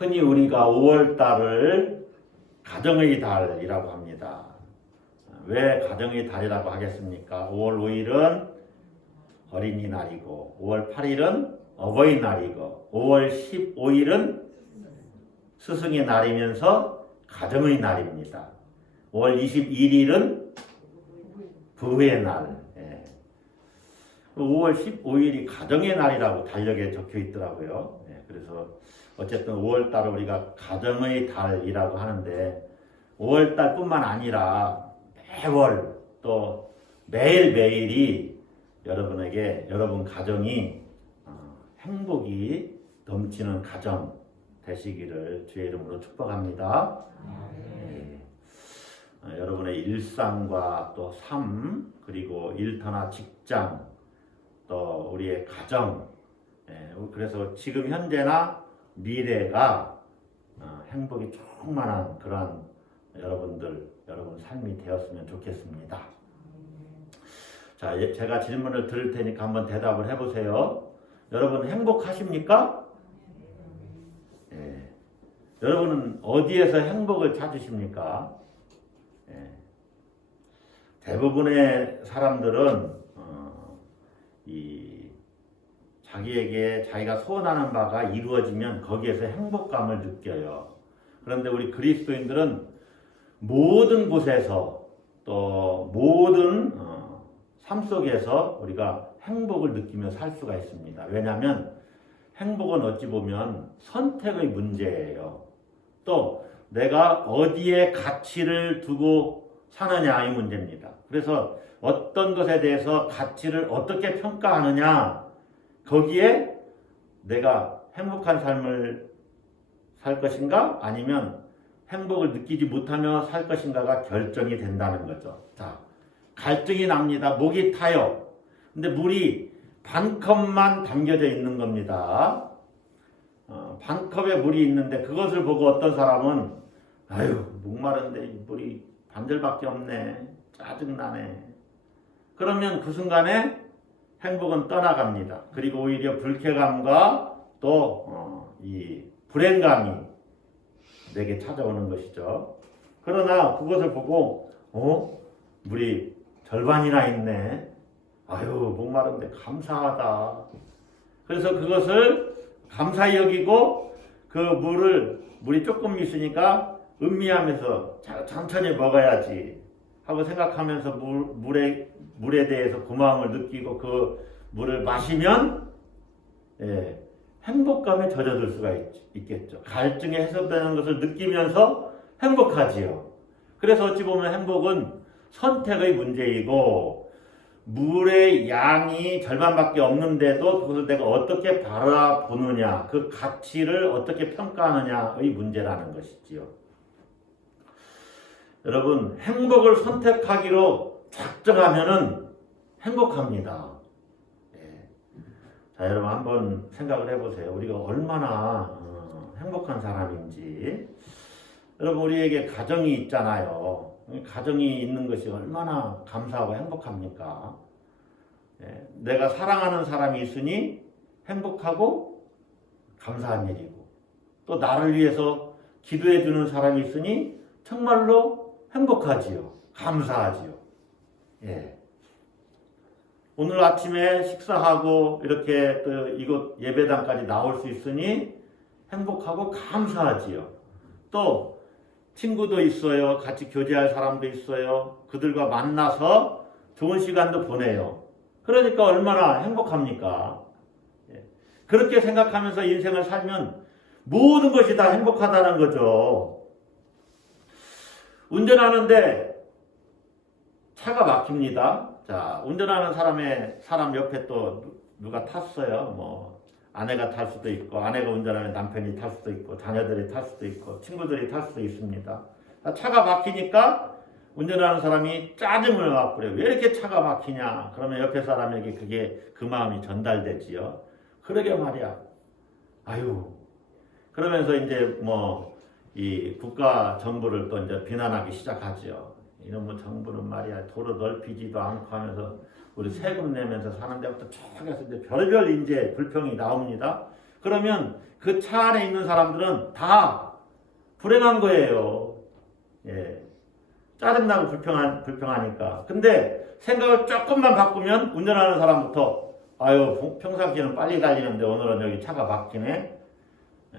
흔히 우리가 5월 달을 가정의 달이라고 합니다. 왜 가정의 달이라고 하겠습니까? 5월 5일은 어린이날이고 5월 8일은 어버이날이고 5월 15일은 스승의 날이면서 가정의 날입니다. 5월 21일은 부부의 날. 5월 15일이 가정의 날이라고 달력에 적혀 있더라고요. 그래서 어쨌든 5월 달을 우리가 가정의 달이라고 하는데 5월 달뿐만 아니라 매월 또 매일매일이 여러분에게 여러분 가정이 행복이 넘치는 가정 되시기를 주의 이름으로 축복합니다. 여러분의 일상과 또 삶, 그리고 일터나 직장, 또 우리의 가정, 그래서 지금 현재나 미래가 행복이 충만한 그런 여러분 삶이 되었으면 좋겠습니다. 자, 제가 질문을 드릴 테니까 한번 대답을 해보세요. 여러분 행복하십니까? 여러분은 어디에서 행복을 찾으십니까? 대부분의 사람들은 자기에게 자기가 소원하는 바가 이루어지면 거기에서 행복감을 느껴요. 그런데 우리 그리스도인들은 모든 곳에서 또 모든 삶 속에서 우리가 행복을 느끼며 살 수가 있습니다. 왜냐하면 행복은 어찌 보면 선택의 문제예요. 또 내가 어디에 가치를 두고 사느냐 이 문제입니다. 그래서 어떤 것에 대해서 가치를 어떻게 평가하느냐, 거기에 내가 행복한 삶을 살 것인가 아니면 행복을 느끼지 못하며 살 것인가가 결정이 된다는 거죠. 자, 갈증이 납니다. 목이 타요. 근데 물이 반컵만 담겨져 있는 겁니다. 반컵에 물이 있는데 그것을 보고 어떤 사람은 아유 목마른데 물이 반절밖에 없네. 짜증나네. 그러면 그 순간에 행복은 떠나갑니다. 그리고 오히려 불쾌감과 또 이 불행감이 내게 찾아오는 것이죠. 그러나 그것을 보고 물이 절반이나 있네. 아유 목마른데 감사하다. 그래서 그것을 감사히 여기고 그 물이 조금 있으니까 음미하면서 천천히 먹어야지 하고 생각하면서 물에 대해서 고마움을 느끼고 그 물을 마시면 행복감에 젖어들 수가 있겠죠. 갈증에 해소되는 것을 느끼면서 행복하지요. 그래서 어찌 보면 행복은 선택의 문제이고 물의 양이 절반밖에 없는데도 그것을 내가 어떻게 바라보느냐, 그 가치를 어떻게 평가하느냐의 문제라는 것이지요. 여러분 행복을 선택하기로 작정하면은 행복합니다. 자, 여러분 한번 생각을 해보세요. 우리가 얼마나 행복한 사람인지. 여러분 우리에게 가정이 있잖아요. 가정이 있는 것이 얼마나 감사하고 행복합니까? 내가 사랑하는 사람이 있으니 행복하고 감사한 일이고 또 나를 위해서 기도해 주는 사람이 있으니 정말로 행복하지요. 감사하지요. 오늘 아침에 식사하고 이렇게 또 이곳 예배당까지 나올 수 있으니 행복하고 감사하지요. 또 친구도 있어요. 같이 교제할 사람도 있어요. 그들과 만나서 좋은 시간도 보내요. 그러니까 얼마나 행복합니까? 그렇게 생각하면서 인생을 살면 모든 것이 다 행복하다는 거죠. 운전하는데 차가 막힙니다. 자, 운전하는 사람 옆에 또 누가 탔어요. 뭐 아내가 탈 수도 있고, 아내가 운전하면 남편이 탈 수도 있고, 자녀들이 탈 수도 있고, 친구들이 탈 수도 있습니다. 차가 막히니까 운전하는 사람이 짜증을 막 부려요. 왜 이렇게 차가 막히냐? 그러면 옆에 사람에게 그 마음이 전달되지요. 그러게 말이야. 아유. 그러면서 이제 이 국가 정부를 또 이제 비난하기 시작하지요. 이놈의 정부는 말이야 도로 넓히지도 않고 하면서 우리 세금 내면서 사는 데부터 쭉 해서 이제 별별 이제 불평이 나옵니다. 그러면 그 차 안에 있는 사람들은 다 불행한 거예요. 예. 짜증나고 불평하니까. 근데 생각을 조금만 바꾸면 운전하는 사람부터 아유, 평상시에는 빨리 달리는데 오늘은 여기 차가 막히네. 예.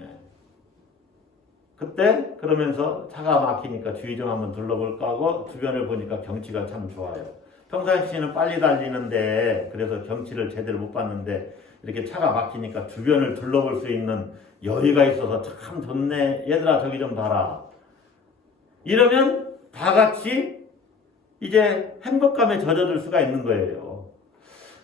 그때 그러면서 차가 막히니까 주의 좀 한번 둘러볼까 하고 주변을 보니까 경치가 참 좋아요. 평상시에는 빨리 달리는데 그래서 경치를 제대로 못 봤는데 이렇게 차가 막히니까 주변을 둘러볼 수 있는 여유가 있어서 참 좋네. 얘들아 저기 좀 봐라. 이러면 다 같이 이제 행복감에 젖어들 수가 있는 거예요.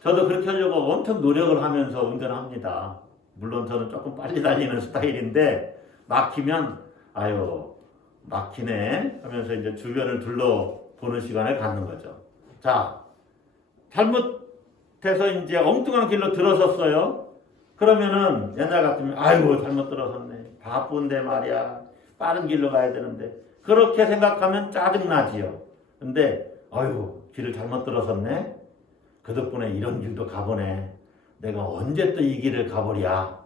저도 그렇게 하려고 엄청 노력을 하면서 운전합니다. 물론 저는 조금 빨리 달리는 스타일인데 막히면 아유 막히네 하면서 이제 주변을 둘러보는 시간을 갖는 거죠. 자, 잘못해서 이제 엉뚱한 길로 들어섰어요. 그러면은 옛날 같으면 아이고 잘못 들어섰네. 바쁜데 말이야. 빠른 길로 가야 되는데. 그렇게 생각하면 짜증나지요. 근데 아이고 길을 잘못 들어섰네. 그 덕분에 이런 길도 가보네. 내가 언제 또 이 길을 가보랴.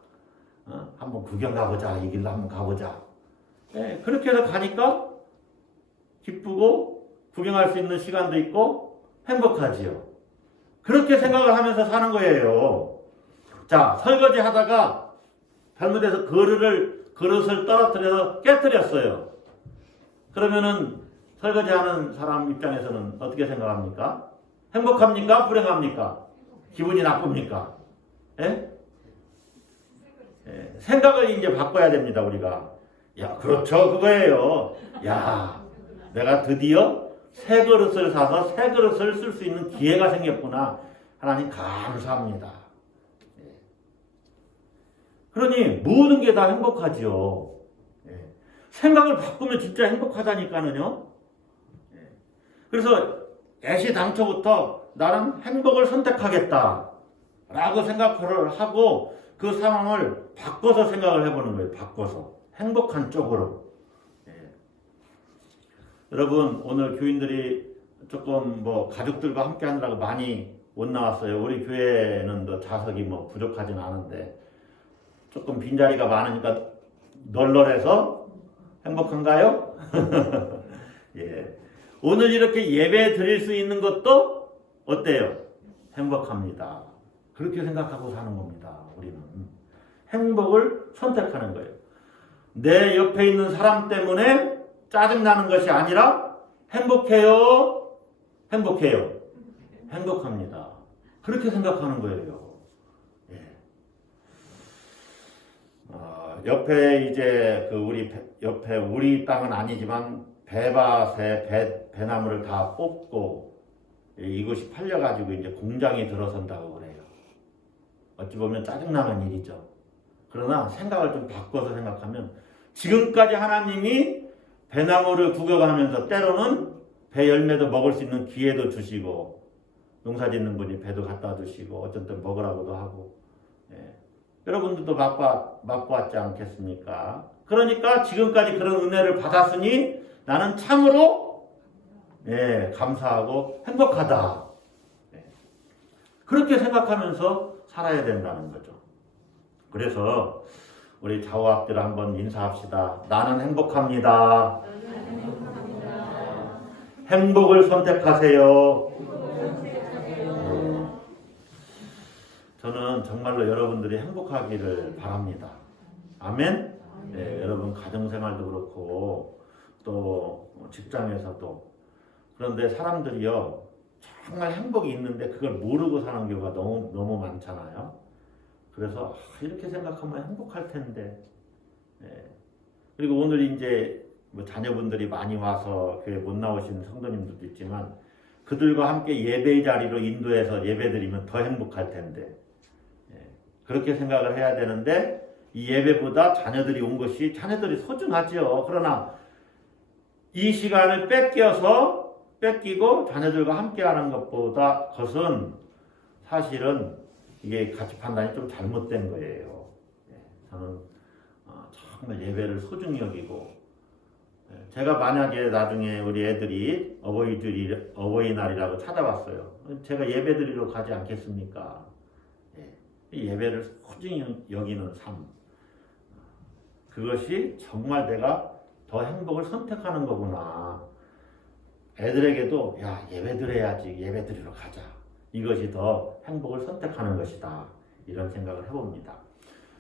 한번 구경 가보자. 이 길로 한번 가보자. 네, 그렇게 해서 가니까 기쁘고 구경할 수 있는 시간도 있고 행복하지요. 그렇게 생각을 하면서 사는 거예요. 자, 설거지 하다가 잘못해서 그릇을 떨어뜨려서 깨뜨렸어요. 그러면은 설거지 하는 사람 입장에서는 어떻게 생각합니까? 행복합니까? 불행합니까? 기분이 나쁩니까? 예? 예, 생각을 이제 바꿔야 됩니다, 우리가. 야, 그렇죠. 그거예요. 야, 내가 드디어 새 그릇을 사서 새 그릇을 쓸 수 있는 기회가 생겼구나. 하나님 감사합니다. 예. 그러니 모든 게 다 행복하지요. 예. 생각을 바꾸면 진짜 행복하다니까는요. 예. 그래서 애시당초부터 나는 행복을 선택하겠다 라고 생각을 하고 그 상황을 바꿔서 생각을 해보는 거예요. 바꿔서 행복한 쪽으로. 예. 여러분 오늘 교인들이 조금 뭐 가족들과 함께 하느라고 많이 못 나왔어요. 우리 교회는 또 좌석이 뭐 부족하진 않은데 조금 빈자리가 많으니까 널널해서 행복한가요? 예. 오늘 이렇게 예배 드릴 수 있는 것도 어때요? 행복합니다. 그렇게 생각하고 사는 겁니다. 우리는 행복을 선택하는 거예요. 내 옆에 있는 사람 때문에 짜증나는 것이 아니라 행복해요. 행복해요. 행복합니다. 그렇게 생각하는 거예요. 예. 옆에 이제 그 우리 옆에 우리 땅은 아니지만 배밭에 배나무를 다 뽑고 이것이 팔려가지고 이제 공장이 들어선다고 그래요. 어찌 보면 짜증나는 일이죠. 그러나 생각을 좀 바꿔서 생각하면 지금까지 하나님이 배나무를 구경하면서 때로는 배 열매도 먹을 수 있는 기회도 주시고 농사 짓는 분이 배도 갖다 주시고 어쩐 때 먹으라고도 하고 예. 여러분들도 맛보았지 않겠습니까? 그러니까 지금까지 그런 은혜를 받았으니 나는 참으로 예, 감사하고 행복하다. 예. 그렇게 생각하면서 살아야 된다는 거죠. 그래서 우리 좌우합들 한번 인사합시다. 나는 행복합니다. 행복을 선택하세요. 저는 정말로 여러분들이 행복하기를 바랍니다. 아멘? 네, 여러분 가정생활도 그렇고 또 직장에서도 그런데 사람들이요 정말 행복이 있는데 그걸 모르고 사는 경우가 너무 많잖아요. 그래서 이렇게 생각하면 행복할 텐데. 네. 그리고 오늘 이제 뭐 자녀분들이 많이 와서 교회 못 나오신 성도님들도 있지만 그들과 함께 예배의 자리로 인도해서 예배드리면 더 행복할 텐데. 그렇게 생각을 해야 되는데 이 예배보다 자녀들이 온 것이 자녀들이 소중하죠. 그러나 이 시간을 뺏기고 자녀들과 함께하는 것은 사실은 이게 가치 판단이 좀 잘못된 거예요. 저는 정말 예배를 소중히 여기고 제가 만약에 나중에 우리 애들이 어버이날이라고 찾아왔어요. 제가 예배 드리러 가지 않겠습니까? 예배를 소중히 여기는 삶. 그것이 정말 내가 더 행복을 선택하는 거구나. 애들에게도 야 예배 드려야지, 예배 드리러 가자. 이것이 더 행복을 선택하는 것이다. 이런 생각을 해봅니다.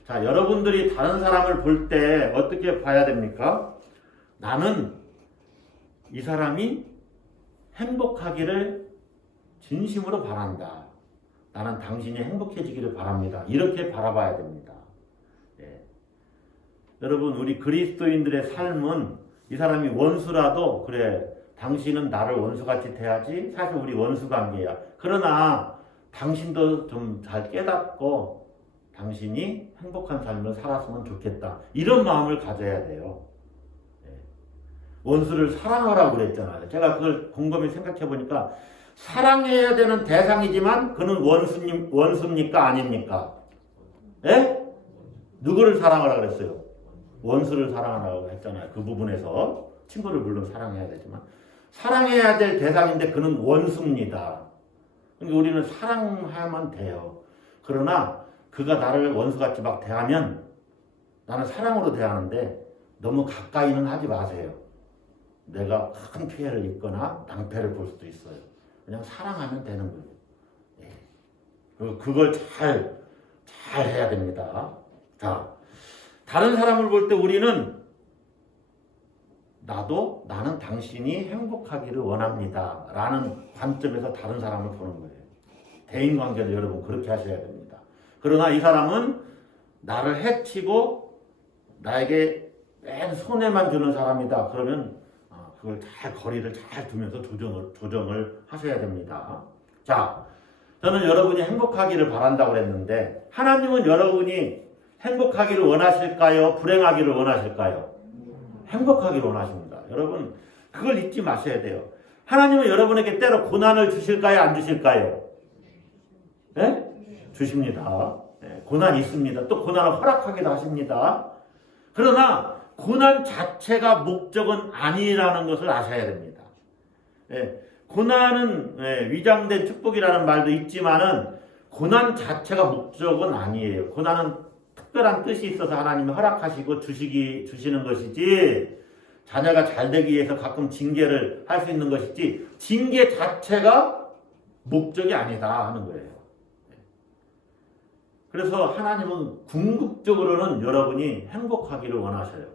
자, 여러분들이 다른 사람을 볼 때 어떻게 봐야 됩니까? 나는 이 사람이 행복하기를 진심으로 바란다. 나는 당신이 행복해지기를 바랍니다. 이렇게 바라봐야 됩니다. 예. 여러분, 우리 그리스도인들의 삶은 이 사람이 원수라도 그래, 당신은 나를 원수같이 대하지? 사실 우리 원수 관계야. 그러나 당신도 좀 잘 깨닫고 당신이 행복한 삶을 살았으면 좋겠다. 이런 마음을 가져야 돼요. 원수를 사랑하라고 그랬잖아요. 제가 그걸 곰곰이 생각해 보니까 사랑해야 되는 대상이지만 그는 원수입니까? 아닙니까? 예? 누구를 사랑하라 그랬어요? 원수를 사랑하라고 했잖아요. 그 부분에서 친구를 물론 사랑해야 되지만 사랑해야 될 대상인데 그는 원수입니다. 그러니까 우리는 사랑해야만 돼요. 그러나 그가 나를 원수같이 막 대하면 나는 사랑으로 대하는데 너무 가까이는 하지 마세요. 내가 큰 피해를 입거나 낭패를 볼 수도 있어요. 그냥 사랑하면 되는 거예요. 예. 그걸 잘 해야 됩니다. 자, 다른 사람을 볼 때 우리는 나는 당신이 행복하기를 원합니다. 라는 관점에서 다른 사람을 보는 거예요. 대인관계도 여러분 그렇게 하셔야 됩니다. 그러나 이 사람은 나를 해치고 나에게 맨 손해만 주는 사람이다. 그러면 그걸 잘 거리를 잘 두면서 조정을 하셔야 됩니다. 자, 저는 여러분이 행복하기를 바란다고 그랬는데 하나님은 여러분이 행복하기를 원하실까요? 불행하기를 원하실까요? 행복하기를 원하십니다. 여러분 그걸 잊지 마셔야 돼요. 하나님은 여러분에게 때로 고난을 주실까요? 안 주실까요? 네? 주십니다. 네, 고난이 있습니다. 또 고난을 허락하기도 하십니다. 그러나 고난 자체가 목적은 아니라는 것을 아셔야 됩니다. 예, 고난은 위장된 축복이라는 말도 있지만은 고난 자체가 목적은 아니에요. 고난은 특별한 뜻이 있어서 하나님이 허락하시고 주시는 것이지 자녀가 잘 되기 위해서 가끔 징계를 할 수 있는 것이지 징계 자체가 목적이 아니다 하는 거예요. 그래서 하나님은 궁극적으로는 여러분이 행복하기를 원하셔요.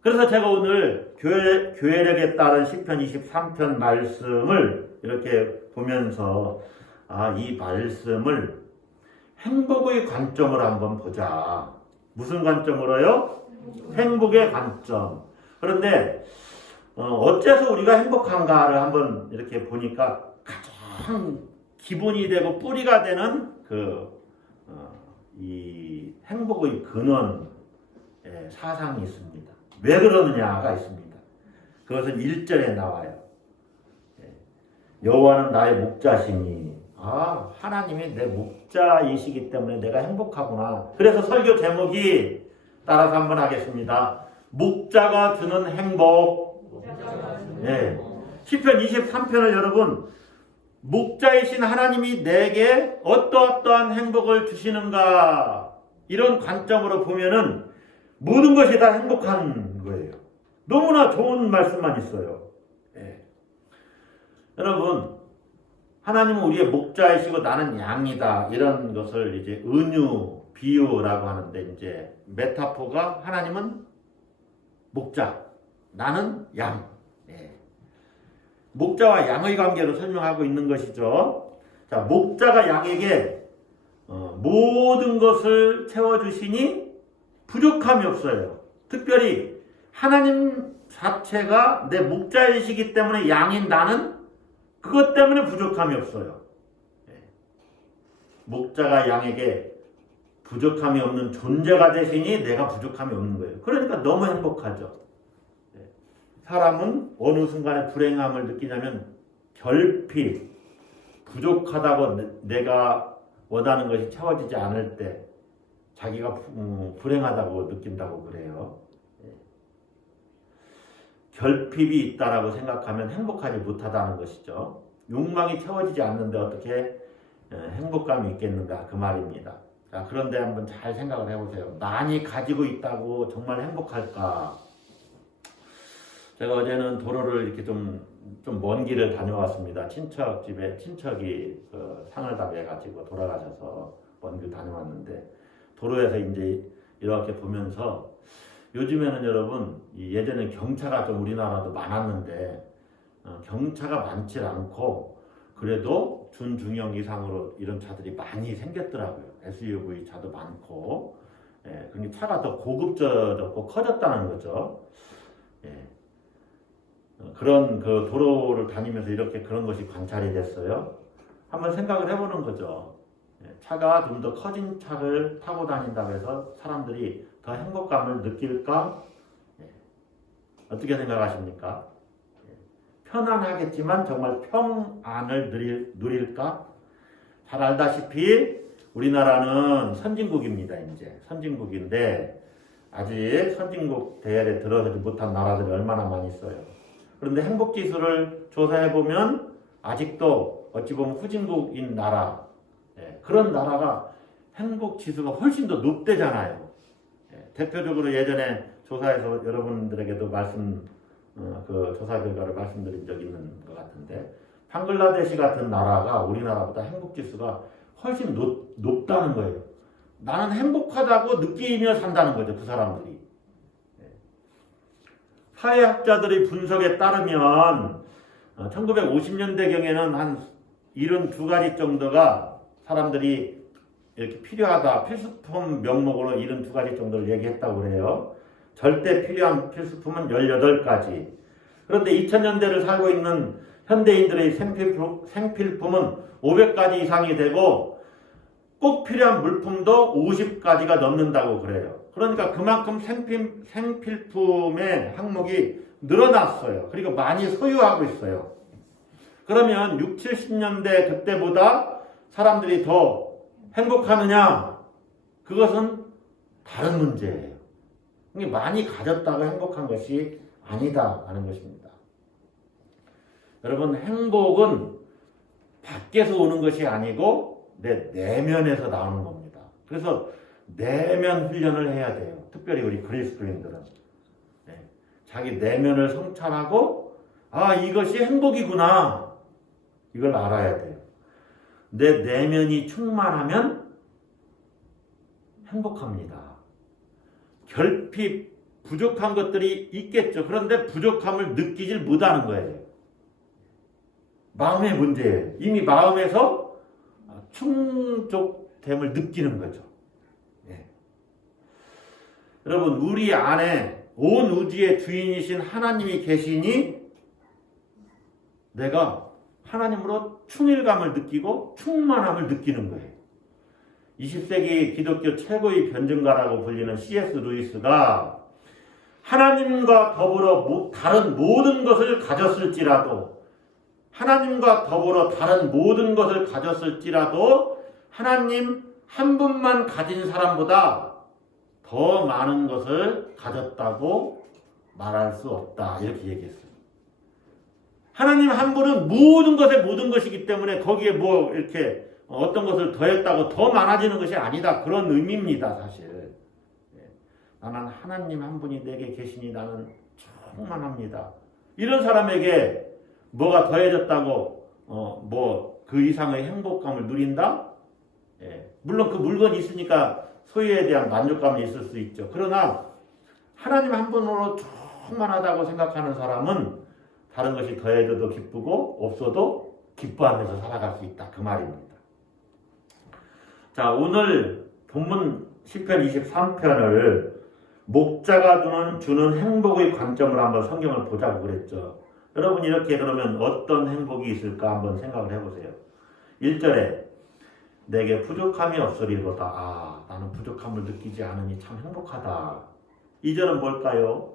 그래서 제가 오늘 교회력에 따른 시편 23편 말씀을 이렇게 보면서 이 말씀을 행복의 관점으로 한번 보자. 무슨 관점으로요? 행복의 관점. 그런데 어째서 우리가 행복한가를 한번 이렇게 보니까 가장 기본이 되고 뿌리가 되는 이 행복의 근원 사상이 있습니다. 왜 그러느냐가 있습니다. 그것은 1절에 나와요. 여호와는 나의 목자시니 하나님이 내 목자이시기 때문에 내가 행복하구나. 그래서 설교 제목이 따라서 한번 하겠습니다. 목자가 주는 행복. 네. 시편 23편을 여러분 목자이신 하나님이 내게 어떠한 행복을 주시는가 이런 관점으로 보면은 모든 것이 다 행복한 거예요. 너무나 좋은 말씀만 있어요. 네. 여러분 하나님은 우리의 목자이시고 나는 양이다 이런 것을 이제 은유 비유라고 하는데 이제 메타포가 하나님은 목자 나는 양. 목자와 양의 관계로 설명하고 있는 것이죠. 자, 목자가 양에게 모든 것을 채워주시니 부족함이 없어요. 특별히 하나님 자체가 내 목자이시기 때문에 양인 나는 그것 때문에 부족함이 없어요. 목자가 양에게 부족함이 없는 존재가 되시니 내가 부족함이 없는 거예요. 그러니까 너무 행복하죠. 사람은 어느 순간에 불행함을 느끼냐면 결핍, 부족하다고 내가 원하는 것이 채워지지 않을 때 자기가 불행하다고 느낀다고 그래요. 결핍이 있다라고 생각하면 행복하지 못하다는 것이죠. 욕망이 채워지지 않는데 어떻게 행복감이 있겠는가 그 말입니다. 자, 그런데 한번 잘 생각을 해보세요. 많이 가지고 있다고 정말 행복할까? 제가 어제는 도로를 이렇게 좀 먼 길을 다녀왔습니다. 친척 집에 친척이 그 상을 답해가지고 돌아가셔서 먼 길 다녀왔는데 도로에서 이제 이렇게 보면서 요즘에는 여러분 예전에 경차가 좀 우리나라도 많았는데 경차가 많지 않고 그래도 준중형 이상으로 이런 차들이 많이 생겼더라고요. SUV 차도 많고, 예, 그러니까 차가 더 고급져졌고 커졌다는 거죠. 예, 그런 그 도로를 다니면서 이렇게 그런 것이 관찰이 됐어요. 한번 생각을 해보는 거죠. 예, 차가 좀 더 커진 차를 타고 다닌다고 해서 사람들이 더 행복감을 느낄까? 예, 어떻게 생각하십니까? 편안하겠지만 정말 평안을 누릴까? 잘 알다시피 우리나라는 선진국입니다. 이제 선진국인데 아직 선진국 대열에 들어서지 못한 나라들이 얼마나 많이 있어요. 그런데 행복지수를 조사해보면 아직도 어찌 보면 후진국인 나라, 그런 나라가 행복지수가 훨씬 더 높대잖아요. 대표적으로 예전에 조사해서 여러분들에게도 그 조사 결과를 말씀드린 적이 있는 것 같은데 방글라데시 같은 나라가 우리나라보다 행복지수가 훨씬 높다는 거예요. 나는 행복하다고 느끼며 산다는 거죠. 그 사람들이. 사회학자들의 분석에 따르면 1950년대경에는 한 72가지 정도가 사람들이 이렇게 필요하다. 필수품 명목으로 72가지 정도를 얘기했다고 그래요. 절대 필요한 필수품은 18가지. 그런데 2000년대를 살고 있는 현대인들의 생필품은 500가지 이상이 되고 꼭 필요한 물품도 50가지가 넘는다고 그래요. 그러니까 그만큼 생필품의 항목이 늘어났어요. 그리고 많이 소유하고 있어요. 그러면 60, 70년대 그때보다 사람들이 더 행복하느냐? 그것은 다른 문제예요. 많이 가졌다고 행복한 것이 아니다 하는 것입니다. 여러분, 행복은 밖에서 오는 것이 아니고 내 내면에서 나오는 겁니다. 그래서 내면 훈련을 해야 돼요. 특별히 우리 그리스도인들은 자기 내면을 성찰하고 이것이 행복이구나 이걸 알아야 돼요. 내 내면이 충만하면 행복합니다. 결핍, 부족한 것들이 있겠죠. 그런데 부족함을 느끼질 못하는 거예요. 마음의 문제예요. 이미 마음에서 충족됨을 느끼는 거죠. 여러분, 우리 안에 온 우주의 주인이신 하나님이 계시니 내가 하나님으로 충일감을 느끼고 충만함을 느끼는 거예요. 20세기 기독교 최고의 변증가라고 불리는 C.S. 루이스가 하나님과 더불어 다른 모든 것을 가졌을지라도 하나님 한 분만 가진 사람보다 더 많은 것을 가졌다고 말할 수 없다. 이렇게 얘기했어요. 하나님 한 분은 모든 것의 모든 것이기 때문에 거기에 뭐 이렇게 어떤 것을 더했다고 더 많아지는 것이 아니다. 그런 의미입니다. 사실. 나는 하나님 한 분이 내게 계시니 나는 충만합니다. 이런 사람에게 뭐가 더해졌다고 뭐 그 이상의 행복감을 누린다? 물론 그 물건이 있으니까 소유에 대한 만족감이 있을 수 있죠. 그러나 하나님 한 분으로 충만하다고 생각하는 사람은 다른 것이 더해져도 기쁘고 없어도 기뻐하면서 살아갈 수 있다. 그 말입니다. 자, 오늘 본문 시편 23편을 목자가 주는 행복의 관점으로 한번 성경을 보자고 그랬죠. 여러분 이렇게 그러면 어떤 행복이 있을까 한번 생각을 해보세요. 1절에 내게 부족함이 없으리로다. 나는 부족함을 느끼지 않으니 참 행복하다. 2절은 뭘까요?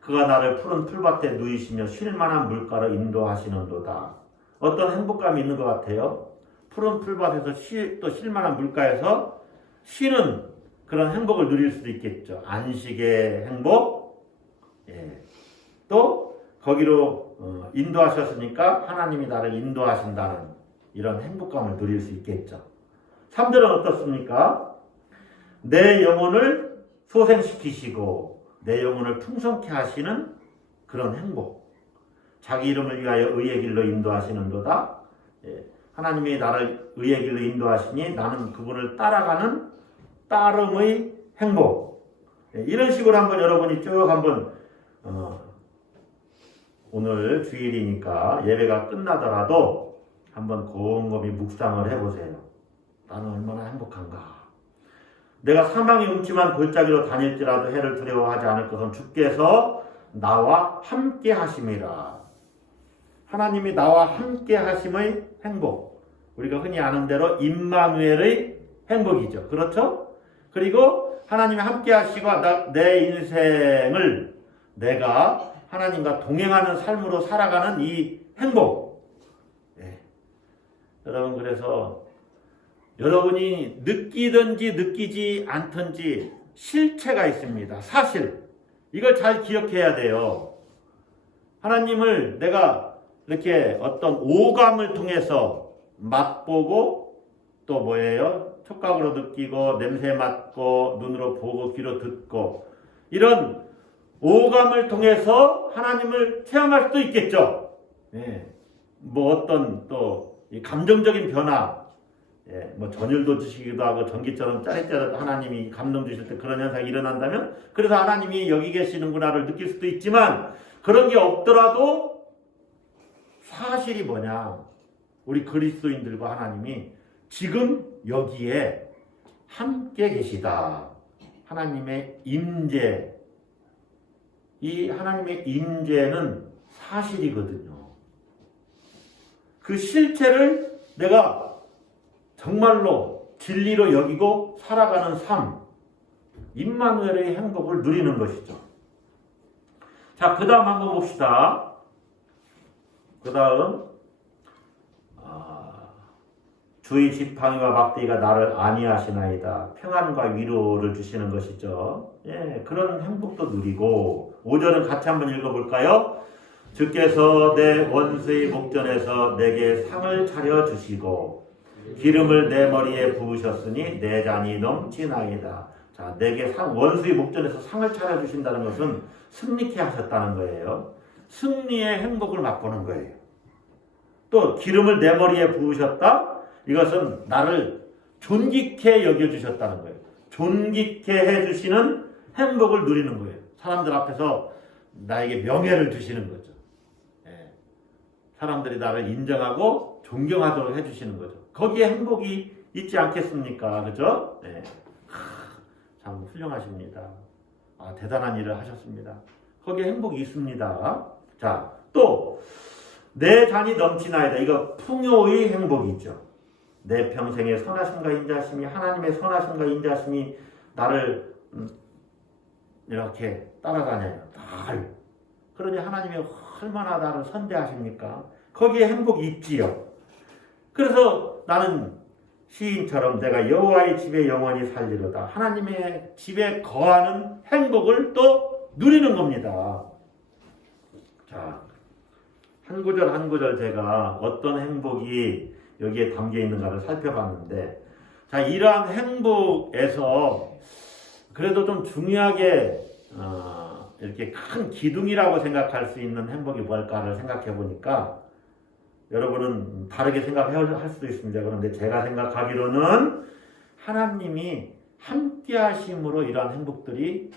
그가 나를 푸른 풀밭에 누이시며 쉴만한 물가로 인도하시는도다. 어떤 행복감이 있는 것 같아요? 푸른 풀밭에서 또 쉴만한 물가에서 쉬는 그런 행복을 누릴 수도 있겠죠. 안식의 행복. 또 거기로 인도하셨으니까 하나님이 나를 인도하신다는 이런 행복감을 누릴 수 있겠죠. 3절은 어떻습니까? 내 영혼을 소생시키시고 내 영혼을 풍성케 하시는 그런 행복. 자기 이름을 위하여 의의 길로 인도하시는도다. 하나님이 나를 의의 길로 인도하시니 나는 그분을 따라가는 따름의 행복. 이런 식으로 한번 여러분이 쭉 한번 오늘 주일이니까 예배가 끝나더라도 한번 곰곰이 묵상을 해보세요. 나는 얼마나 행복한가. 내가 사망의 음침한 골짜기로 다닐지라도 해를 두려워하지 않을 것은 주께서 나와 함께 하심이라. 하나님이 나와 함께 하심의 행복. 우리가 흔히 아는 대로 임마누엘의 행복이죠. 그렇죠? 그리고 하나님이 함께 하시고 내 인생을 내가 하나님과 동행하는 삶으로 살아가는 이 행복. 여러분, 그래서 여러분이 느끼든지 느끼지 않든지 실체가 있습니다. 사실. 이걸 잘 기억해야 돼요. 하나님을 내가 이렇게 어떤 오감을 통해서 맛보고 또 뭐예요? 촉각으로 느끼고 냄새 맡고 눈으로 보고 귀로 듣고 이런 오감을 통해서 하나님을 체험할 수도 있겠죠. 뭐 어떤 또 감정적인 변화, 뭐 전율도 주시기도 하고 전기처럼 짜릿짜릿 하나님이 감동 주실 때 그런 현상이 일어난다면 그래서 하나님이 여기 계시는구나를 느낄 수도 있지만 그런 게 없더라도 사실이 뭐냐? 우리 그리스도인들과 하나님이 지금 여기에 함께 계시다. 하나님의 임재. 이 하나님의 임재는 사실이거든요. 그 실체를 내가 정말로 진리로 여기고 살아가는 삶, 임마누엘의 행복을 누리는 것이죠. 자, 그 다음 한번 봅시다. 그 다음 주의 지팡이와 막대기가 나를 안위하시나이다. 평안과 위로를 주시는 것이죠. 그런 행복도 누리고 5절은 같이 한번 읽어볼까요? 주께서 내 원수의 목전에서 내게 상을 차려주시고 기름을 내 머리에 부으셨으니 내 잔이 넘치나이다. 자, 내게 원수의 목전에서 상을 차려주신다는 것은 승리케 하셨다는 거예요. 승리의 행복을 맛보는 거예요. 또 기름을 내 머리에 부으셨다? 이것은 나를 존귀케 여겨주셨다는 거예요. 존귀케 해주시는 행복을 누리는 거예요. 사람들 앞에서 나에게 명예를 주시는 거죠. 사람들이 나를 인정하고 존경하도록 해주시는 거죠. 거기에 행복이 있지 않겠습니까? 그죠? 참 훌륭하십니다. 대단한 일을 하셨습니다. 거기에 행복이 있습니다. 자, 또 내 잔이 넘치나이다. 이거 풍요의 행복이죠. 내 평생의 선하심과 인자심이 하나님의 선하심과 인자심이 나를 이렇게 따라다녀요. 날. 그러니 하나님이 얼마나 나를 선대하십니까? 거기에 행복이 있지요. 그래서 나는 시인처럼 내가 여호와의 집에 영원히 살리로다. 하나님의 집에 거하는 행복을 또 누리는 겁니다. 자, 한 구절 한 구절 제가 어떤 행복이 여기에 담겨 있는가를 살펴봤는데, 자, 이러한 행복에서 그래도 좀 중요하게 이렇게 큰 기둥이라고 생각할 수 있는 행복이 뭘까를 생각해 보니까 여러분은 다르게 생각할 수도 있습니다. 그런데 제가 생각하기로는 하나님이 함께 하심으로 이러한 행복들이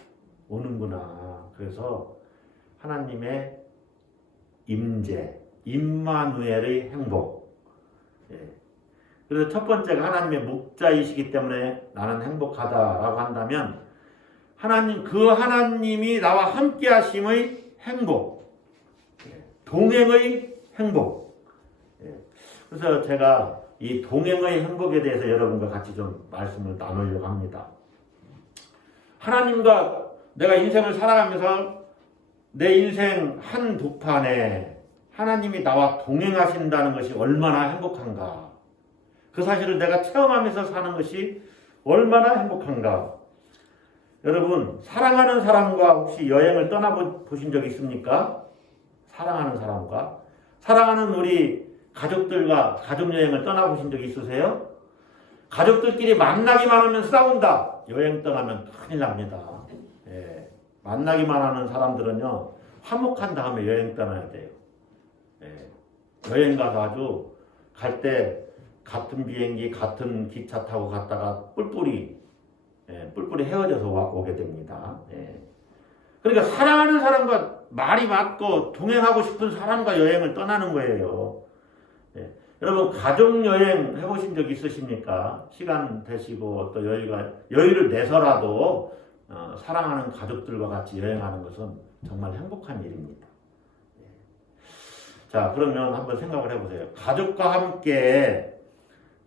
오는구나. 그래서 하나님의 임재, 임마누엘의 행복. 그래서 첫 번째가 하나님의 목자이시기 때문에 나는 행복하다라고 한다면 그 하나님이 나와 함께 하심의 행복, 동행의 행복. 그래서 제가 이 동행의 행복에 대해서 여러분과 같이 좀 말씀을 나누려고 합니다. 하나님과 내가 인생을 살아가면서 내 인생 한 도판에 하나님이 나와 동행하신다는 것이 얼마나 행복한가. 그 사실을 내가 체험하면서 사는 것이 얼마나 행복한가. 여러분, 사랑하는 사람과 혹시 여행을 떠나보신 적 있습니까? 사랑하는 사람과? 사랑하는 우리 가족들과 가족여행을 떠나보신 적 있으세요? 가족들끼리 만나기만 하면 싸운다. 여행 떠나면 큰일 납니다. 예. 만나기만 하는 사람들은요, 화목한 다음에 여행 떠나야 돼요. 예. 여행 가서 아주 갈 때 같은 비행기, 같은 기차 타고 갔다가 뿔뿔이 헤어져서 오게 됩니다. 예. 그러니까 사랑하는 사람과 말이 맞고 동행하고 싶은 사람과 여행을 떠나는 거예요. 예. 여러분 가족 여행 해보신 적 있으십니까? 시간 되시고 또 여유를 내서라도 사랑하는 가족들과 같이 여행하는 것은 정말 행복한 일입니다. 예. 자, 그러면 한번 생각을 해보세요. 가족과 함께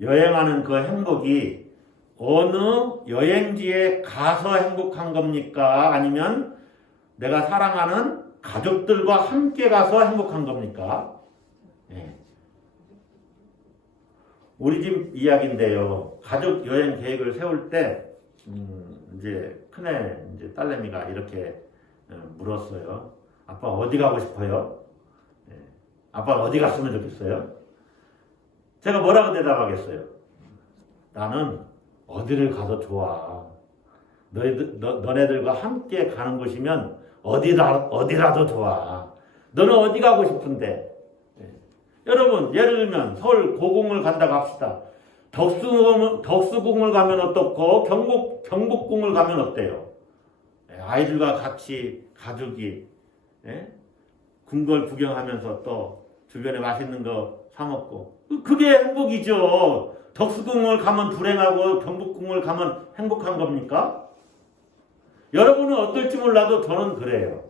여행하는 그 행복이 어느 여행지에 가서 행복한 겁니까? 아니면 내가 사랑하는 가족들과 함께 가서 행복한 겁니까? 예. 우리 집 이야기인데요. 가족 여행 계획을 세울 때 이제 큰애 이제 딸내미가 이렇게 물었어요. 아빠 어디 가고 싶어요? 예. 아빠는 어디 갔으면 좋겠어요? 제가 뭐라고 대답하겠어요? 나는 어디를 가도 좋아. 너네들과 함께 가는 곳이면 어디라도 좋아. 너는 어디 가고 싶은데? 예. 여러분, 예를 들면 서울 고궁을 간다고 합시다. 덕수궁을 가면 어떻고 경복궁을 가면 어때요? 예. 아이들과 같이 가족이 궁궐 구경하면서 또 주변에 맛있는 거 사 먹고 그게 행복이죠. 덕수궁을 가면 불행하고 경복궁을 가면 행복한 겁니까? 여러분은 어떨지 몰라도 저는 그래요.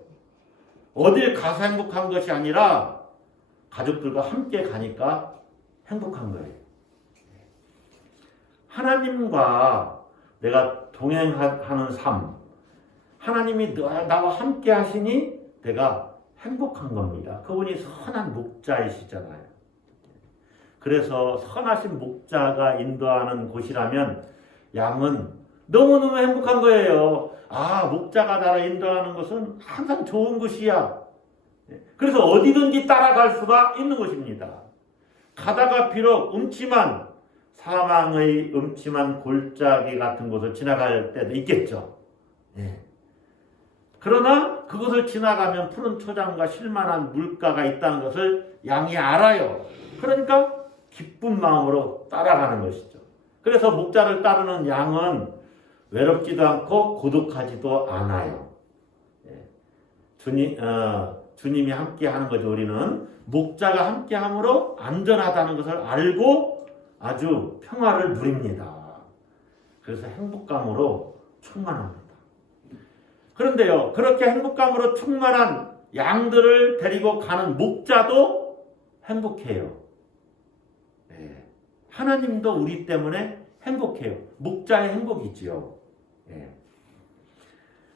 어딜 가서 행복한 것이 아니라 가족들과 함께 가니까 행복한 거예요. 하나님과 내가 동행하는 삶, 하나님이 나와 함께 하시니 내가 행복한 겁니다. 그분이 선한 목자이시잖아요. 그래서 선하신 목자가 인도하는 곳이라면 양은 너무너무 행복한 거예요. 아, 목자가 나를 인도하는 것은 항상 좋은 것이야. 그래서 어디든지 따라갈 수가 있는 것입니다. 가다가 비록 사망의 음침한 골짜기 같은 곳을 지나갈 때도 있겠죠. 그러나 그것을 지나가면 푸른 초장과 쉴만한 물가가 있다는 것을 양이 알아요. 그러니까 기쁜 마음으로 따라가는 것이죠. 그래서 목자를 따르는 양은 외롭지도 않고 고독하지도 않아요. 주님이 함께 하는 거죠. 우리는 목자가 함께 함으로 안전하다는 것을 알고 아주 평화를 누립니다. 그래서 행복감으로 충만합니다. 그런데요, 그렇게 행복감으로 충만한 양들을 데리고 가는 목자도 행복해요. 하나님도 우리 때문에 행복해요. 목자의 행복이지요.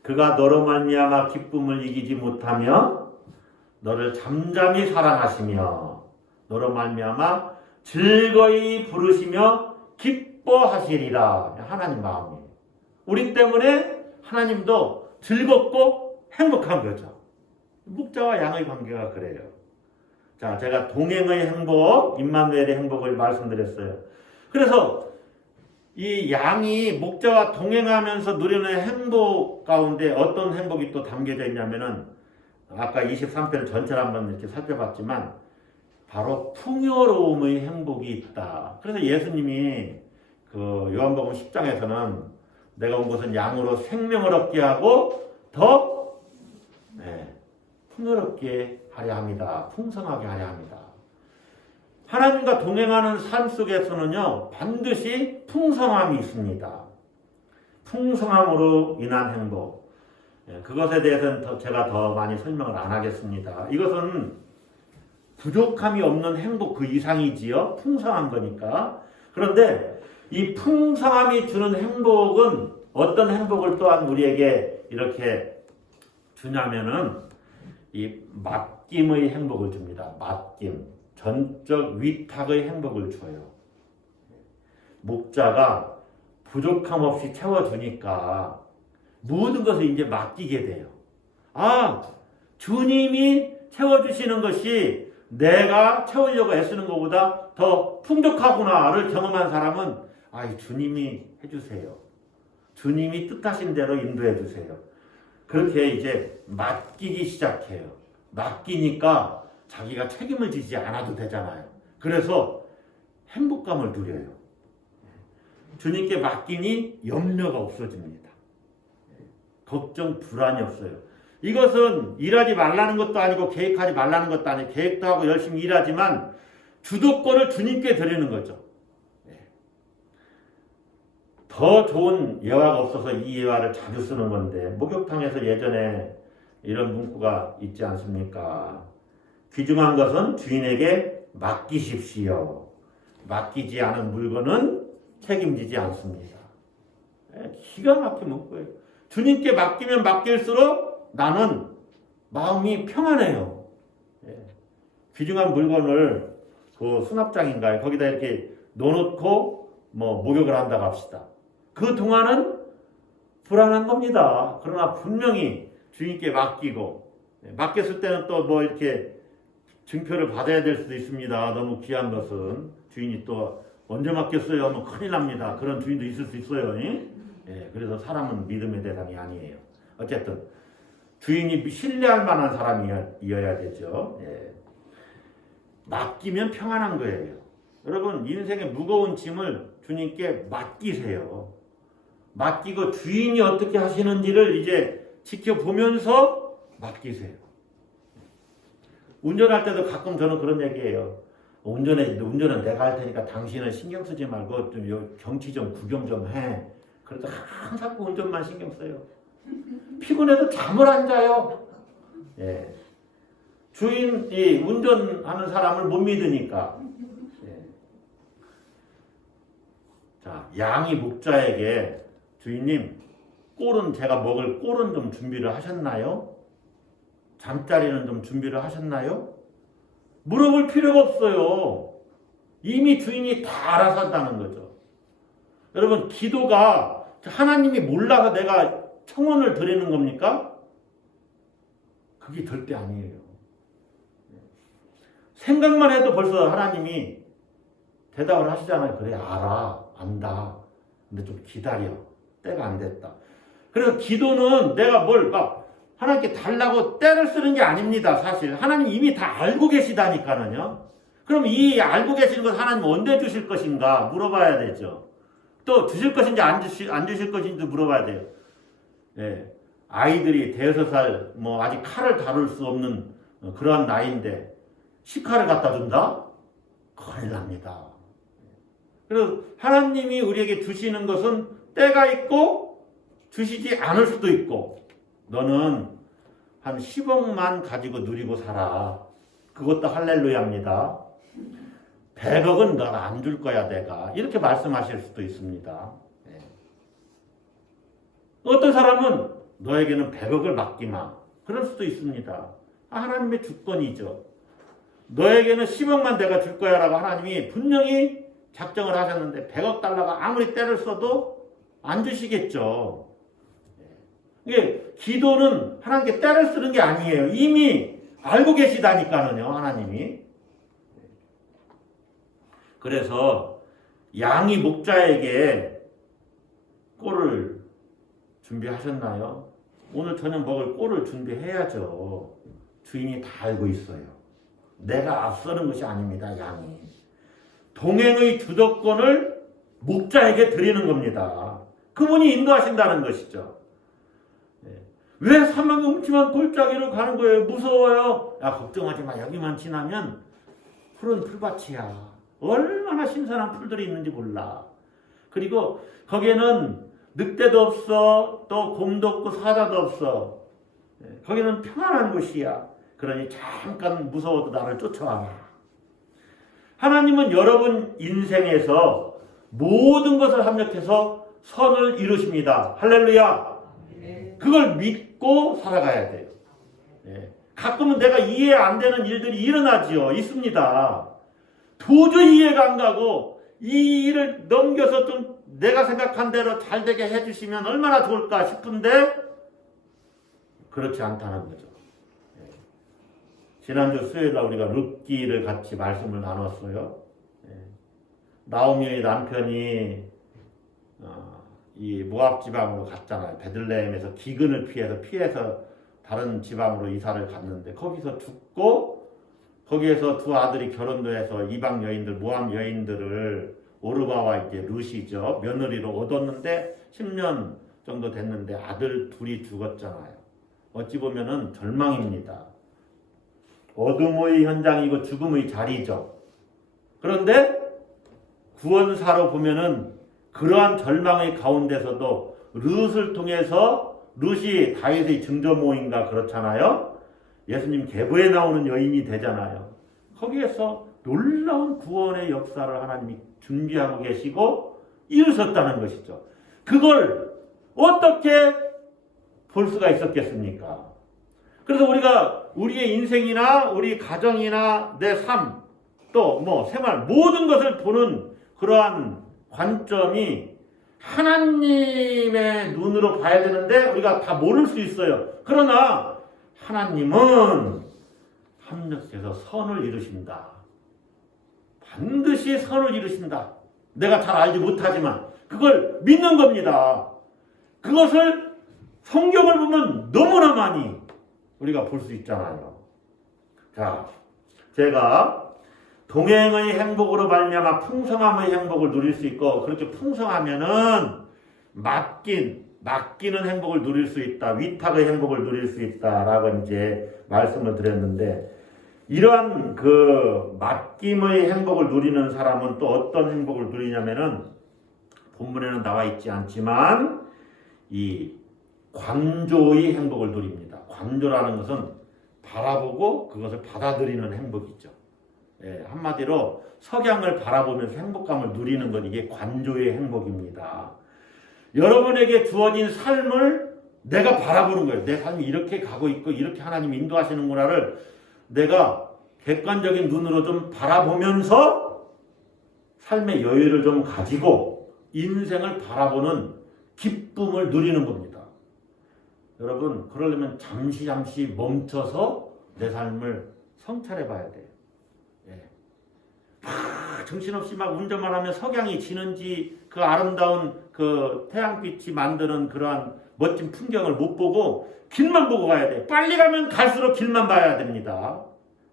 그가 너로 말미암아 기쁨을 이기지 못하며 너를 잠잠히 사랑하시며 너로 말미암아 즐거이 부르시며 기뻐하시리라. 하나님 마음이에요. 우리 때문에 하나님도 즐겁고 행복한 거죠. 목자와 양의 관계가 그래요. 자, 제가 동행의 행복, 임마누엘의 행복을 말씀드렸어요. 그래서 이 양이 목자와 동행하면서 누리는 행복 가운데 어떤 행복이 또 담겨져 있냐면은 아까 23편 전체를 한번 이렇게 살펴봤지만 바로 풍요로움의 행복이 있다. 그래서 예수님이 그 요한복음 10장에서는 내가 온 것은 양으로 생명을 얻게 하고 더 풍요롭게 하려 합니다. 풍성하게 하려 합니다. 하나님과 동행하는 삶 속에서는요, 반드시 풍성함이 있습니다. 풍성함으로 인한 행복. 그것에 대해서는 제가 더 많이 설명을 안 하겠습니다. 이것은 부족함이 없는 행복 그 이상이지요. 풍성한 거니까. 그런데 이 풍성함이 주는 행복은 어떤 행복을 또한 우리에게 이렇게 주냐면은 이 맡김의 행복을 줍니다. 맡김. 전적 위탁의 행복을 줘요. 목자가 부족함 없이 채워주니까 모든 것을 이제 맡기게 돼요. 아, 주님이 채워주시는 것이 내가 채우려고 애쓰는 것보다 더 풍족하구나를 경험한 사람은 아, 주님이 해주세요. 주님이 뜻하신 대로 인도해 주세요. 그렇게 이제 맡기기 시작해요. 맡기니까 자기가 책임을 지지 않아도 되잖아요. 그래서 행복감을 누려요. 주님께 맡기니 염려가 없어집니다. 걱정, 불안이 없어요. 이것은 일하지 말라는 것도 아니고 계획하지 말라는 것도 아니고 계획도 하고 열심히 일하지만 주도권을 주님께 드리는 거죠. 더 좋은 예화가 없어서 이 예화를 자주 쓰는 건데 목욕탕에서 예전에 이런 문구가 있지 않습니까? 귀중한 것은 주인에게 맡기십시오. 맡기지 않은 물건은 책임지지 않습니다. 기가 막힌 문구예요. 주님께 맡기면 맡길수록 나는 마음이 평안해요. 귀중한 물건을 그 수납장인가요? 거기다 이렇게 넣어놓고 목욕을 한다고 합시다. 그 동안은 불안한 겁니다. 그러나 분명히 주님께 맡기고 맡겼을 때는 또 이렇게 증표를 받아야 될 수도 있습니다. 너무 귀한 것은 주인이 또 언제 맡겼어요 하면 큰일 납니다. 그런 주인도 있을 수 있어요. 그래서 사람은 믿음의 대상이 아니에요. 어쨌든 주인이 신뢰할 만한 사람이어야 되죠. 맡기면 평안한 거예요. 여러분 인생의 무거운 짐을 주님께 맡기세요. 맡기고 주인이 어떻게 하시는지를 이제 지켜보면서 맡기세요. 운전할 때도 가끔 저는 그런 얘기해요. 운전은 내가 할 테니까 당신은 신경 쓰지 말고 좀 경치 좀 구경 좀 해. 그래도 항상 운전만 신경 써요. 피곤해도 잠을 안 자요. 주인이 운전하는 사람을 못 믿으니까. 자, 양이 목자에게 주인님, 제가 먹을 꼴은 좀 준비를 하셨나요? 잠자리는 좀 준비를 하셨나요? 물어볼 필요가 없어요. 이미 주인이 다 알아서 한다는 거죠. 여러분, 기도가 하나님이 몰라서 내가 청원을 드리는 겁니까? 그게 절대 아니에요. 생각만 해도 벌써 하나님이 대답을 하시잖아요. 그래, 알아, 안다. 근데 좀 기다려. 때가 안 됐다. 그래서 기도는 내가 하나님께 달라고 때를 쓰는 게 아닙니다. 사실 하나님 이미 다 알고 계시다니까는요. 그럼 이 알고 계시는 것 하나님 언제 주실 것인가 물어봐야 되죠. 또 주실 것인지 안 주실 것인지 물어봐야 돼요. 아이들이 5살 아직 칼을 다룰 수 없는 그러한 나이인데 식칼을 갖다 준다? 큰일 납니다. 그래서 하나님이 우리에게 주시는 것은 때가 있고 주시지 않을 수도 있고 너는 한 10억만 가지고 누리고 살아. 그것도 할렐루야입니다. 100억은 너가 안 줄 거야 내가. 이렇게 말씀하실 수도 있습니다. 어떤 사람은 너에게는 100억을 맡기마. 그럴 수도 있습니다. 하나님의 주권이죠. 너에게는 10억만 내가 줄 거야 라고 하나님이 분명히 작정을 하셨는데 100억 달러가 아무리 때를 써도 안 주시겠죠. 이게 기도는 하나님께 때를 쓰는 게 아니에요. 이미 알고 계시다니까는요, 하나님이. 그래서 양이 목자에게 꼴을 준비하셨나요? 오늘 저녁 먹을 꼴을 준비해야죠. 주인이 다 알고 있어요. 내가 앞서는 것이 아닙니다, 양이. 동행의 주도권을 목자에게 드리는 겁니다. 그분이 인도하신다는 것이죠. 왜 사막의 음침한 골짜기로 가는 거예요? 무서워요. 야, 걱정하지 마. 여기만 지나면 푸른 풀밭이야. 얼마나 신선한 풀들이 있는지 몰라. 그리고 거기에는 늑대도 없어. 또 곰도 없고 사자도 없어. 거기는 평안한 곳이야. 그러니 잠깐 무서워도 나를 쫓아와라. 하나님은 여러분 인생에서 모든 것을 합력해서 선을 이루십니다. 할렐루야. 그걸 믿고 살아가야 돼요. 가끔은 내가 이해 안 되는 일들이 일어나지요. 있습니다. 도저히 이해가 안 가고 이 일을 넘겨서 좀 내가 생각한 대로 잘 되게 해주시면 얼마나 좋을까 싶은데 그렇지 않다는 거죠. 지난주 수요일날 우리가 룻기를 같이 말씀을 나눴어요. 나오미의 남편이 이 모압 지방으로 갔잖아요. 베들레헴에서 기근을 피해서 다른 지방으로 이사를 갔는데 거기서 죽고 거기에서 두 아들이 결혼도 해서 이방 여인들 모압 여인들을 오르바와 이제 룻이죠 며느리로 얻었는데 10년 정도 됐는데 아들 둘이 죽었잖아요. 어찌 보면은 절망입니다. 어둠의 현장이고 죽음의 자리죠. 그런데 구원사로 보면은 그러한 절망의 가운데서도 룻을 통해서 룻이 다윗의 증조모인가 그렇잖아요. 예수님 계보에 나오는 여인이 되잖아요. 거기에서 놀라운 구원의 역사를 하나님이 준비하고 계시고 이루셨다는 것이죠. 그걸 어떻게 볼 수가 있었겠습니까? 그래서 우리가 우리의 인생이나 우리 가정이나 내 삶, 또 뭐 생활 모든 것을 보는 그러한 관점이 하나님의 눈으로 봐야 되는데 우리가 다 모를 수 있어요. 그러나 하나님은 합력해서 선을 이루신다. 반드시 선을 이루신다. 내가 잘 알지 못하지만 그걸 믿는 겁니다. 그것을 성경을 보면 너무나 많이 우리가 볼 수 있잖아요. 자, 제가 동행의 행복으로 말미암아 풍성함의 행복을 누릴 수 있고 그렇게 풍성하면은 맡기는 행복을 누릴 수 있다. 위탁의 행복을 누릴 수 있다라고 이제 말씀을 드렸는데 이러한 그 맡김의 행복을 누리는 사람은 또 어떤 행복을 누리냐면은 본문에는 나와 있지 않지만 이 관조의 행복을 누립니다. 관조라는 것은 바라보고 그것을 받아들이는 행복이죠. 예, 한마디로 석양을 바라보면서 행복감을 누리는 것 이게 관조의 행복입니다. 여러분에게 주어진 삶을 내가 바라보는 거예요. 내 삶이 이렇게 가고 있고 이렇게 하나님이 인도하시는구나를 내가 객관적인 눈으로 좀 바라보면서 삶의 여유를 좀 가지고 인생을 바라보는 기쁨을 누리는 겁니다. 여러분 그러려면 잠시 멈춰서 내 삶을 성찰해 봐야 돼요. 예. 정신없이 막 운전만 하면 석양이 지는지 그 아름다운 그 태양빛이 만드는 그러한 멋진 풍경을 못 보고 길만 보고 가야 돼. 빨리 가면 갈수록 길만 봐야 됩니다.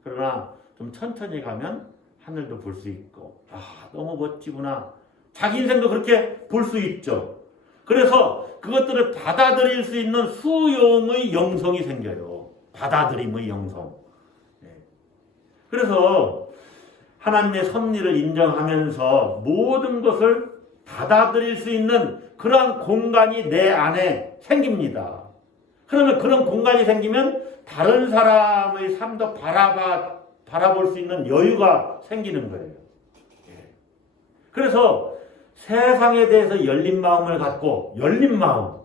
그러나 좀 천천히 가면 하늘도 볼 수 있고 너무 멋지구나. 자기 인생도 그렇게 볼 수 있죠. 그래서 그것들을 받아들일 수 있는 수용의 영성이 생겨요. 받아들임의 영성. 그래서 하나님의 섭리를 인정하면서 모든 것을 받아들일 수 있는 그러한 공간이 내 안에 생깁니다. 그러면 그런 공간이 생기면 다른 사람의 삶도 바라볼 수 있는 여유가 생기는 거예요. 그래서 세상에 대해서 열린 마음을 갖고 열린 마음,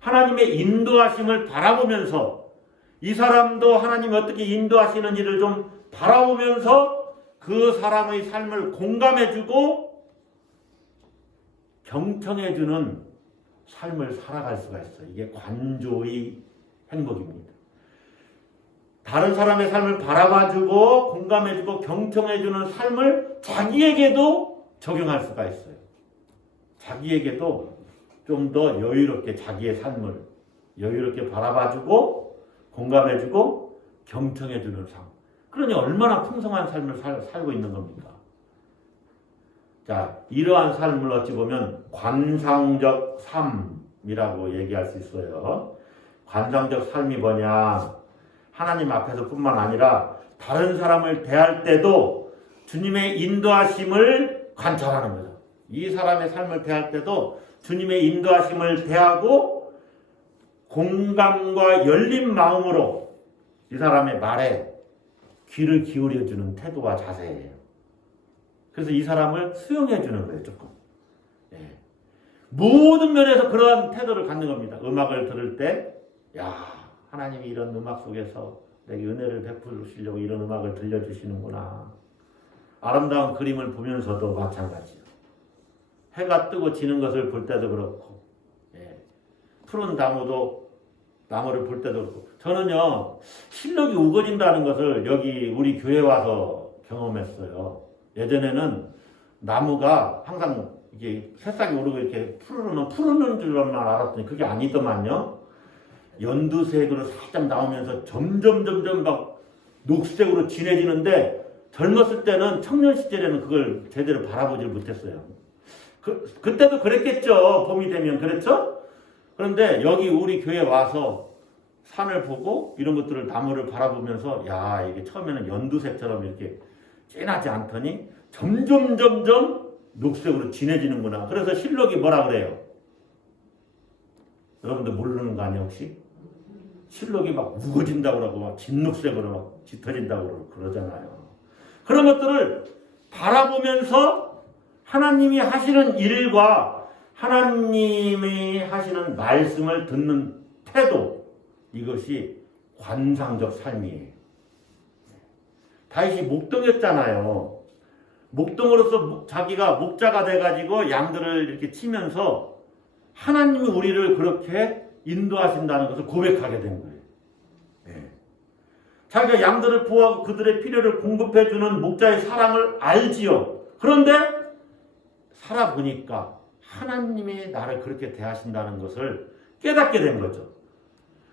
하나님의 인도하심을 바라보면서 이 사람도 하나님이 어떻게 인도하시는지를 좀 바라보면서 그 사람의 삶을 공감해주고 경청해주는 삶을 살아갈 수가 있어요. 이게 관조의 행복입니다. 다른 사람의 삶을 바라봐주고 공감해주고 경청해주는 삶을 자기에게도 적용할 수가 있어요. 자기에게도 좀 더 여유롭게 자기의 삶을 여유롭게 바라봐주고 공감해주고 경청해주는 삶. 그러니 얼마나 풍성한 삶을 살고 있는 겁니까? 자, 이러한 삶을 어찌 보면 관상적 삶이라고 얘기할 수 있어요. 관상적 삶이 뭐냐? 하나님 앞에서 뿐만 아니라 다른 사람을 대할 때도 주님의 인도하심을 관찰하는 거죠. 이 사람의 삶을 대할 때도 주님의 인도하심을 대하고 공감과 열린 마음으로 이 사람의 말에 귀를 기울여주는 태도와 자세예요. 그래서 이 사람을 수용해주는 거예요, 조금. 예. 모든 면에서 그러한 태도를 갖는 겁니다. 음악을 들을 때, 하나님이 이런 음악 속에서 내게 은혜를 베푸시려고 이런 음악을 들려주시는구나. 아름다운 그림을 보면서도 마찬가지예요. 해가 뜨고 지는 것을 볼 때도 그렇고, 푸른 나무를 볼 때도 그렇고. 저는요, 실록이 우거진다는 것을 여기 우리 교회 와서 경험했어요. 예전에는 나무가 항상 이게 새싹이 오르고 이렇게 푸르는 줄만 알았더니 그게 아니더만요. 연두색으로 살짝 나오면서 점점 막 녹색으로 진해지는데 젊었을 때는 청년 시절에는 그걸 제대로 바라보질 못했어요. 그때도 그랬겠죠. 봄이 되면 그랬죠. 그런데 여기 우리 교회 와서 산을 보고 이런 것들을 나무를 바라보면서 야 이게 처음에는 연두색처럼 이렇게 진하지 않더니 점점 녹색으로 진해지는구나. 그래서 실록이 뭐라 그래요? 여러분들 모르는 거 아니에요 혹시? 실록이 막 우거진다고 그러고 막 진녹색으로 막 짙어진다고 그러잖아요. 그런 것들을 바라보면서 하나님이 하시는 일과 하나님이 하시는 말씀을 듣는 태도, 이것이 관상적 삶이에요. 다윗이 목동이었잖아요. 목동으로서 자기가 목자가 돼가지고 양들을 이렇게 치면서 하나님이 우리를 그렇게 인도하신다는 것을 고백하게 된 거예요. 네. 자기가 양들을 보호하고 그들의 필요를 공급해주는 목자의 사랑을 알지요. 그런데 살아보니까 하나님이 나를 그렇게 대하신다는 것을 깨닫게 된 거죠.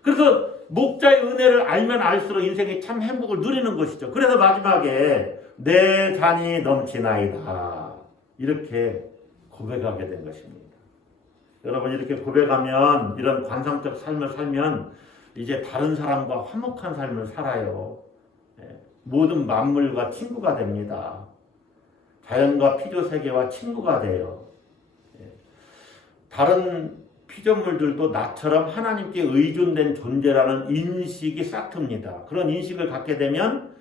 그래서 목자의 은혜를 알면 알수록 인생이 참 행복을 누리는 것이죠. 그래서 마지막에 내 잔이 넘치나이다 이렇게 고백하게 된 것입니다. 여러분 이렇게 고백하면 이런 관상적 삶을 살면 이제 다른 사람과 화목한 삶을 살아요. 모든 만물과 친구가 됩니다. 자연과 피조세계와 친구가 돼요. 다른 피조물들도 나처럼 하나님께 의존된 존재라는 인식이 싹 틉니다. 그런 인식을 갖게 되면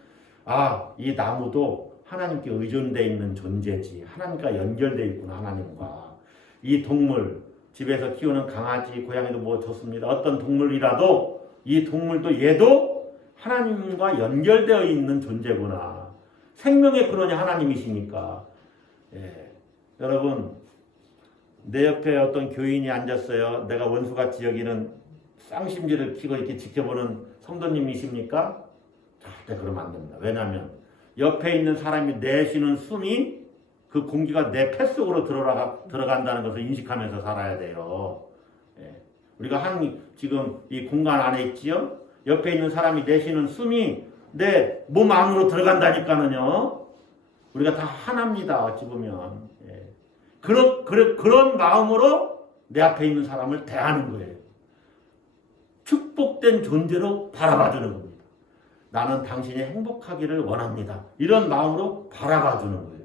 이 나무도 하나님께 의존되어 있는 존재지. 하나님과 연결되어 있구나. 하나님과. 이 동물, 집에서 키우는 강아지, 고양이도 뭐 좋습니다. 어떤 동물이라도 이 동물도 얘도 하나님과 연결되어 있는 존재구나. 생명의 근원이 하나님이시니까. 여러분 내 옆에 어떤 교인이 앉았어요. 내가 원수같이 여기는 쌍심지를 키고 이렇게 지켜보는 성도님이십니까? 절대 그러면 안 됩니다. 왜냐하면 옆에 있는 사람이 내쉬는 숨이 그 공기가 내 폐 속으로 들어간다는 것을 인식하면서 살아야 돼요. 우리가 지금 이 공간 안에 있지요? 옆에 있는 사람이 내쉬는 숨이 내 몸 안으로 들어간다니까는요. 우리가 다 하나입니다. 어찌 보면. 그런 마음으로 내 앞에 있는 사람을 대하는 거예요. 축복된 존재로 바라봐주는 겁니다. 나는 당신이 행복하기를 원합니다. 이런 마음으로 바라봐주는 거예요.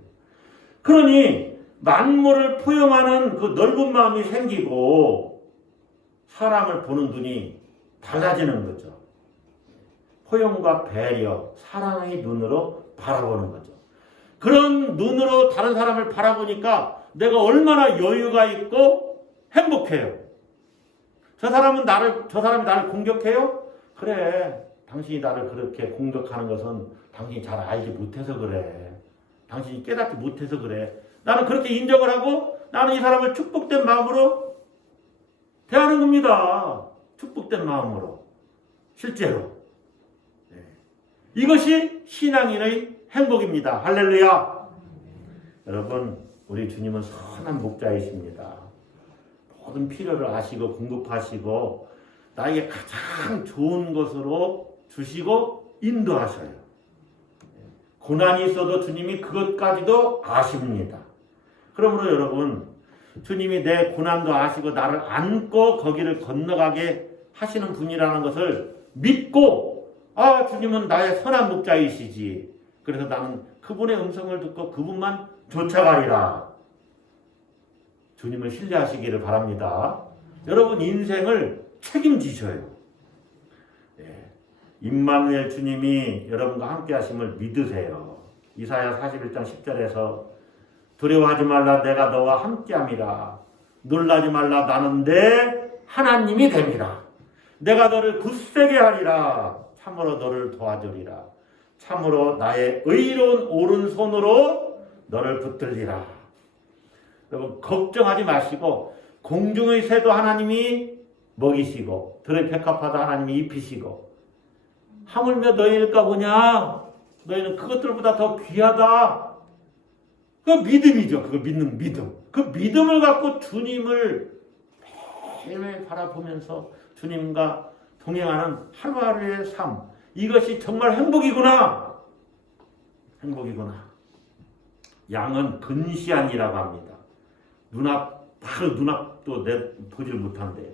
그러니 만물을 포용하는 그 넓은 마음이 생기고 사람을 보는 눈이 달라지는 거죠. 포용과 배려, 사랑의 눈으로 바라보는 거죠. 그런 눈으로 다른 사람을 바라보니까 내가 얼마나 여유가 있고 행복해요. 저 사람이 나를 공격해요? 그래. 당신이 나를 그렇게 공격하는 것은 당신이 잘 알지 못해서 그래. 당신이 깨닫지 못해서 그래. 나는 그렇게 인정을 하고 나는 이 사람을 축복된 마음으로 대하는 겁니다. 축복된 마음으로. 실제로. 이것이 신앙인의 행복입니다. 할렐루야. 여러분 우리 주님은 선한 목자이십니다. 모든 필요를 아시고 공급하시고 나에게 가장 좋은 것으로 주시고 인도하셔요. 고난이 있어도 주님이 그것까지도 아십니다. 그러므로 여러분 주님이 내 고난도 아시고 나를 안고 거기를 건너가게 하시는 분이라는 것을 믿고 주님은 나의 선한 목자이시지. 그래서 나는 그분의 음성을 듣고 그분만 쫓아가리라. 주님을 신뢰하시기를 바랍니다. 여러분 인생을 책임지셔요. 임마누엘 주님이 여러분과 함께 하심을 믿으세요. 이사야 41장 10절에서 두려워하지 말라 내가 너와 함께함이라. 놀라지 말라 나는 내 하나님이 됨이라. 내가 너를 굳세게 하리라. 참으로 너를 도와주리라. 참으로 나의 의로운 오른손으로 너를 붙들리라. 여러분 걱정하지 마시고 공중의 새도 하나님이 먹이시고 들의 백합화도 하나님이 입히시고 하물며 너희일까 보냐? 너희는 그것들보다 더 귀하다. 그 믿음이죠. 그거 믿는 믿음. 그 믿음을 갖고 주님을 매일매일 바라보면서 주님과 동행하는 하루하루의 삶. 이것이 정말 행복이구나. 행복이구나. 양은 근시안이라고 합니다. 바로 눈앞도 보질 못한대요.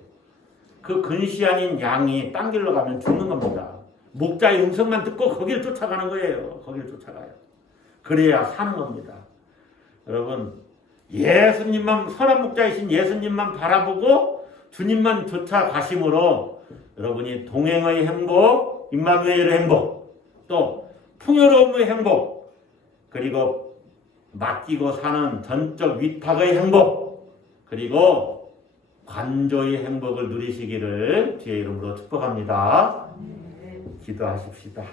그 근시안인 양이 딴 길로 가면 죽는 겁니다. 목자의 음성만 듣고 거기를 쫓아가는 거예요. 거기를 쫓아가요. 그래야 사는 겁니다. 여러분, 예수님만, 선한 목자이신 예수님만 바라보고 주님만 쫓아가심으로 여러분이 동행의 행복, 임마누엘의 행복, 또 풍요로움의 행복, 그리고 맡기고 사는 전적 위탁의 행복, 그리고 관조의 행복을 누리시기를 주의 이름으로 축복합니다. 기도하십시다.